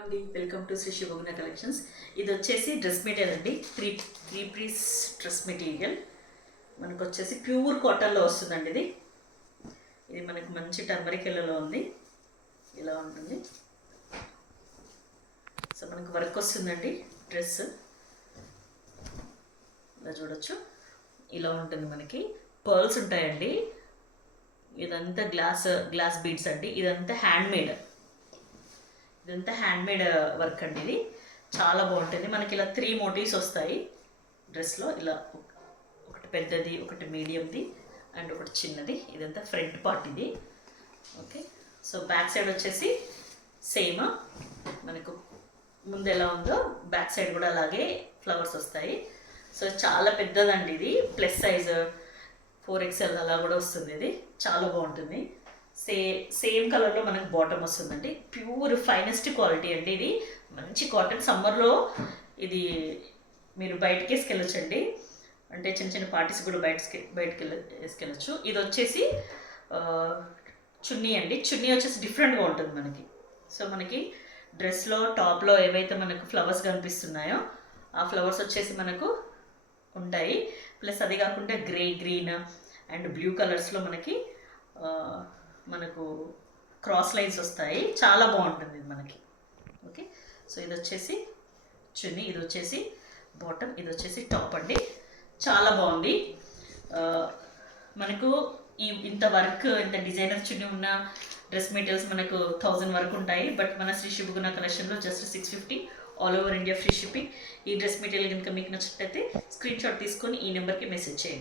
అండి welcome to Shri శుభగుణ collections. ఇది వచ్చేసి డ్రెస్ మెటీరియల్ అండి. త్రీ పీస్ డ్రెస్ మెటీరియల్ మనకు వచ్చేసి ప్యూర్ కాటన్లో వస్తుందండి. ఇది మనకు మంచి టర్మరిక్ ఎల్లోలో ఉంది. ఇలా ఉంటుంది. సో మనకు వర్క్ వస్తుందండి. డ్రెస్ ఇలా చూడొచ్చు. ఇలా ఉంటుంది. మనకి పర్ల్స్ ఉంటాయండి. ఇదంతా గ్లాస్ బీడ్స్ అండి. ఇదంతా హ్యాండ్మేడ్ వర్క్ అండి. ఇది చాలా బాగుంటుంది. మనకి ఇలా 3 మోటివ్స్ వస్తాయి డ్రెస్లో. ఇలా ఒకటి పెద్దది, ఒకటి మీడియంది అండ్ ఒకటి చిన్నది. ఇదంతా ఫ్రంట్ పార్ట్ ఇది. ఓకే, సో బ్యాక్ సైడ్ వచ్చేసి సేమ్ మనకు ముందు ఎలా ఉందో బ్యాక్ సైడ్ కూడా అలాగే ఫ్లవర్స్ వస్తాయి. సో చాలా పెద్దదండి. ఇది ప్లస్ సైజ్ 4XL అలా కూడా వస్తుంది. ఇది చాలా బాగుంటుంది. సేమ్ కలర్లో మనకు బాటమ్ వస్తుందండి. ప్యూర్ ఫైనెస్ట్ క్వాలిటీ అండి. ఇది మంచి కాటన్. సమ్మర్లో ఇది మీరు బయటకి వేసుకెళ్ళొచ్చండి. అంటే చిన్న చిన్న పార్టీస్ కూడా బయటకి వేసుకెళ్ళచ్చు. ఇది వచ్చేసి చున్నీ అండి. చున్నీ వచ్చేసి డిఫరెంట్గా ఉంటుంది మనకి. సో మనకి డ్రెస్లో టాప్లో ఏవైతే మనకు ఫ్లవర్స్ కనిపిస్తున్నాయో ఆ ఫ్లవర్స్ వచ్చేసి మనకు ఉంటాయి. ప్లస్ అది కాకుండా గ్రీన్ అండ్ బ్లూ కలర్స్లో మనకు క్రాస్ లైన్స్ వస్తాయి. చాలా బాగుంటుంది ఇది మనకి. ఓకే, సో ఇది వచ్చేసి చున్నీ, ఇది వచ్చేసి బాటమ్, ఇది వచ్చేసి టాప్ అండి. చాలా బాగుంది. మనకు ఇంత వర్క్, ఇంత డిజైనర్ చున్నీ ఉన్న డ్రెస్ మెటీరియల్స్ మనకు 1000 వరకు ఉంటాయి. బట్ మన శ్రీ శుభగుణ కలెక్షన్లో just 650 all over India free shipping. ఈ డ్రెస్ మెటీరియల్ కనుక మీకు నచ్చినట్లయితే స్క్రీన్ షాట్ తీసుకొని ఈ నెంబర్కి మెసేజ్ చేయండి.